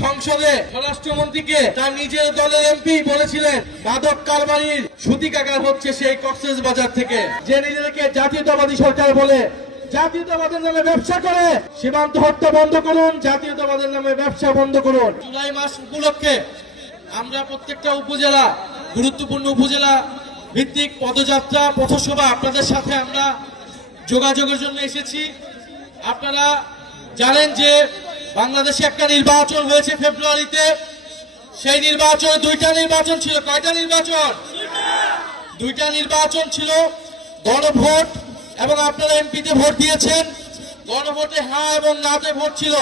সংসদে স্বরাষ্ট্রমন্ত্রীকে তার নিজের দলের এমপি বলেছিলেন মাদক কারবারির সূতিকাগার হচ্ছে সেই কক্সবাজার থেকে, যে নিজেদেরকে জাতীয়তাবাদী সরকার বলে জাতীয়তাবাদের নামে ব্যবসা করে। সীমান্ত হত্যা বন্ধ করুন, জাতীয়তাবাদের নামে ব্যবসা বন্ধ করুন। জুলাই মাস উপলক্ষে আমরা প্রত্যেকটা উপজেলা, গুরুত্বপূর্ণ উপজেলা ভিত্তিক পদযাত্রা, পথসভা আপনাদের সাথে আমরা যোগাযোগের জন্য এসেছি। আপনারা জানেন যে বাংলাদেশে একটা নির্বাচন হয়েছে ফেব্রুয়ারিতে। সেই নির্বাচনে দুইটা নির্বাচন ছিল। কয়টা নির্বাচন? দুইটা নির্বাচন ছিল, গণভোট এবং আপনারা এমপিতে ভোট দিয়েছেন। গণভোটে হ্যাঁ এবং নাতে ভোট ছিল।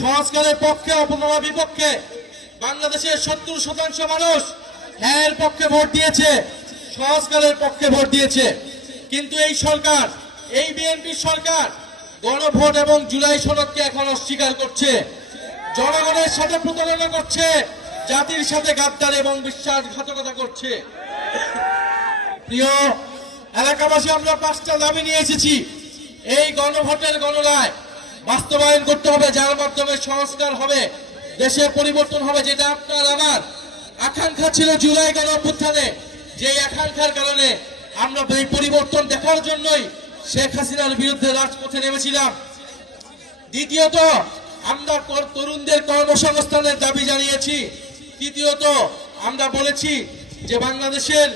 সংস্কারের পক্ষে অথবা বিপক্ষে বাংলাদেশের 70% মানুষ হ্যাঁ এর পক্ষে ভোট দিয়েছে, সংস্কারের পক্ষে ভোট দিয়েছে। কিন্তু এই সরকার, এই বিএনপি সরকার গণভোট এবং জুলাই সনদকে এখন অস্বীকার করছে, জনগণের সাথে প্রতারণা করছে, জাতির সাথে গাদ্দার এবং বিশ্বাসঘাতকতা করছে। প্রিয় এলাকাবাসী, আমরা 5টা দাবি নিয়ে এসেছি। এই গণভোটের গণরায় বাস্তবায়ন করতে হবে, যার মাধ্যমে সংস্কার হবে, দেশের পরিবর্তন হবে, যেটা আপনার আমার আকাঙ্ক্ষা ছিল জুলাই গণ অভ্যুত্থানে। যে আকাঙ্ক্ষার কারণে আমরা এই পরিবর্তন দেখার জন্যই শেখ হাসিনার বিরুদ্ধে রাজপথে নেমেছিলাম। দ্বিতীয়ত, আমরা তরুণদের কর্মসংস্থানের দাবি জানিয়েছি। তৃতীয়ত, আমরা বলেছি যে বাংলাদেশের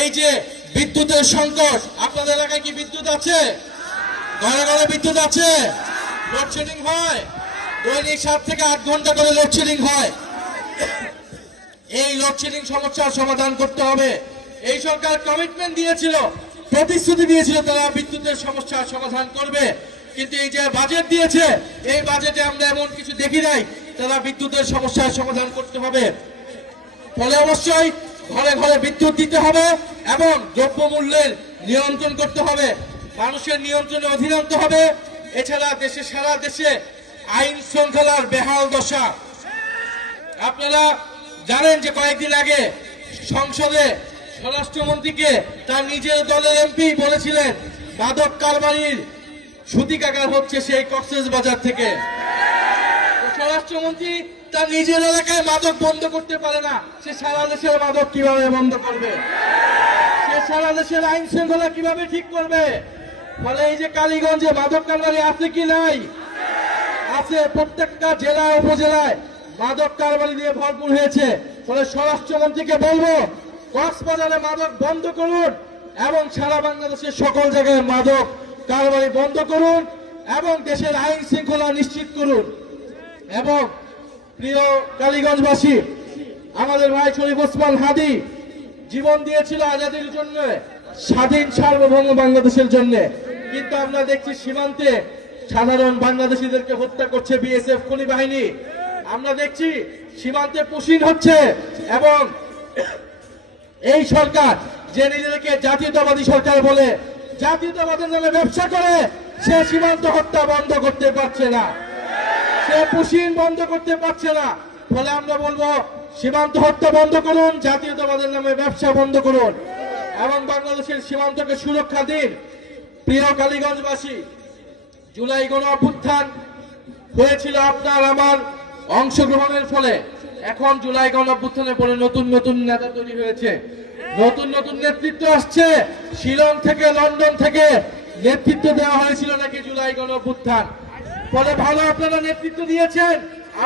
এই যে বিদ্যুতের সংকট, আপনাদের এলাকায় কি বিদ্যুৎ আছে? ঘরে ঘরে বিদ্যুৎ আছে? লোডশেডিং হয়, দৈনিক 7 থেকে 8 ঘন্টা করে লোডশেডিং হয়। এই লোডশেডিং সমস্যার সমাধান করতে হবে। এই সরকার কমিটমেন্ট দিয়েছিল, প্রতিশ্রুতি দিয়েছিল তারা বিদ্যুতের সমস্যার সমাধান করবে, কিন্তু এই যে বাজেট দিয়েছে, এই বাজেটে আমরা এমন কিছু দেখি নাই তারা বিদ্যুতের সমস্যার সমাধান করতে হবে। ফলে অবশ্যই ঘরে ঘরে বিদ্যুৎ দিতে হবে এবং দ্রব্যমূল্যের নিয়ন্ত্রণ করতে হবে, মানুষের নিয়ন্ত্রণে অধীন আনতে হবে। এছাড়া সারা দেশে আইন শৃঙ্খলার বেহাল দশা। আপনারা জানেন যে কয়েকদিন আগে সংসদে স্বরাষ্ট্রমন্ত্রীকে তার নিজের দলের এমপি বলেছিলেন মাদক কারবারির সূতিকাগার হচ্ছে সেই কক্সবাজার থেকে। স্বরাষ্ট্রমন্ত্রী তার নিজের এলাকায় মাদক বন্ধ করতে পারে না, সে সারা দেশের মাদক কিভাবে বন্ধ করবে? সে সারা দেশের আইন শৃঙ্খলা কিভাবে ঠিক করবে? ফলে এই যে কালীগঞ্জে মাদক কারবারি আছে কি নাই? আছে। প্রত্যেকটা জেলায় উপজেলায় মাদক কারবারি দিয়ে ভরপুর হয়েছে। ফলে স্বরাষ্ট্রমন্ত্রীকে বলবো কক্সবাজারে মাদক বন্ধ করুন এবং সারা বাংলাদেশের সকল জায়গায় মাদক কারবারি বন্ধ করুন এবং দেশের আইন শৃঙ্খলা নিশ্চিত করুন। এবং প্রিয় কালীগঞ্জবাসী, আমাদের ভাই শরীফ ওসমান হাদি জীবন দিয়েছিল আজাদির জন্য, স্বাধীন সার্বভৌম বাংলাদেশের জন্য। কিন্তু আমরা দেখছি সীমান্তে সাধারণ বাংলাদেশিদেরকে হত্যা করছে বিএসএফ খনি বাহিনী। আমরা দেখছি সীমান্তে পুশিং হচ্ছে এবং এই সরকার যে নিজেদেরকে জাতীয়তাবাদী সরকার বলে জাতীয়তাবাদের নামে ব্যবসা করে, সে সীমান্ত হত্যা বন্ধ করতে পারছে না, সে পুশিং বন্ধ করতে পারছে না। ফলে আমরা বলবো সীমান্ত হত্যা বন্ধ করুন, জাতীয়তাবাদের নামে ব্যবসা বন্ধ করুন এবং বাংলাদেশের সীমান্তকে সুরক্ষা দিন। প্রিয় কালীগঞ্জবাসী, জুলাই গণ অভ্যুত্থান হয়েছিল আপনার আমার অংশগ্রহণের ফলে। এখন জুলাই গণ অভ্যুত্থানের পরে নতুন নতুন নেতা তৈরি হয়েছে, নতুন নতুন নেতৃত্ব আসছে। শিলং থেকে, লন্ডন থেকে নেতৃত্ব দেওয়া হয়েছিল নাকি জুলাই গণ অভ্যুত্থান। ফলে ভালো আপনারা নেতৃত্ব দিয়েছেন,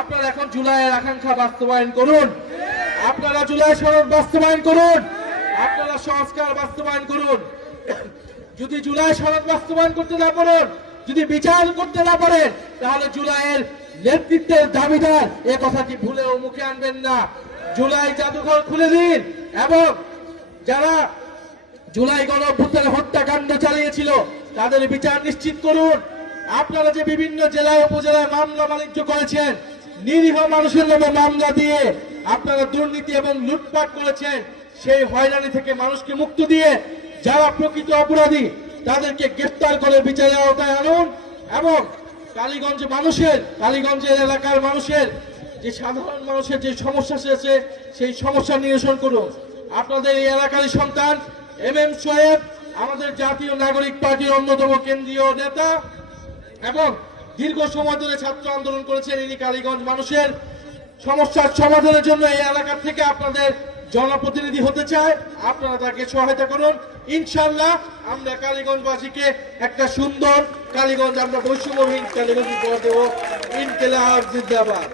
আপনারা এখন জুলাইয়ের আকাঙ্ক্ষা বাস্তবায়ন করুন, আপনারা জুলাই সনদ বাস্তবায়ন করুন, আপনারা সংস্কার বাস্তবায়ন করুন। যদি জুলাই সনদ বাস্তবায়ন করতে না পারেন, যদি বিচার করতে না পারেন, তাহলে জুলাইয়ের নেতৃত্বের দাবিদার এ কথাটি ভুলেও মুখে আনবেন না। জুলাই জাদুঘর খুলে দিন এবং যারা জুলাই গণ অভ্যুত্থানে হত্যাকাণ্ড চালিয়েছিল তাদের বিচার নিশ্চিত করুন। আপনারা যে বিভিন্ন জেলায় উপজেলায় মামলা বাণিজ্য করেছেন, নিরীহ মানুষের নামে মামলা দিয়ে আপনারা দুর্নীতি এবং লুটপাট করেছেন, সেই হয়রানি থেকে মানুষকে মুক্ত দিয়ে যারা প্রকৃত অপরাধী তাদেরকে গ্রেফতার করে বিচারের আওতায় আনুন এবং কালীগঞ্জের এলাকার মানুষের যে সাধারণ মানুষের যে সমস্যা আছে সেই সমস্যা নিরসন করুন। আপনাদের এই এলাকারই সন্তান MM সোহেব আমাদের জাতীয় নাগরিক পার্টির অন্যতম কেন্দ্রীয় নেতা এবং দীর্ঘ সময় ধরে ছাত্র আন্দোলন করেছেন। ইনি কালীগঞ্জ মানুষের সমস্যার সমাধানের জন্য এই এলাকা থেকে আপনাদের জনপ্রতিনিধি হতে চায়, আপনারা তাকে সহায়তা করুন। ইনশাআল্লাহ আমরা কালীগঞ্জবাসীকে একটা সুন্দর কালীগঞ্জ, আমরা বৈষম্যহীন কালীগঞ্জ করে দেবো। ইনকিলাব জিন্দাবাদ।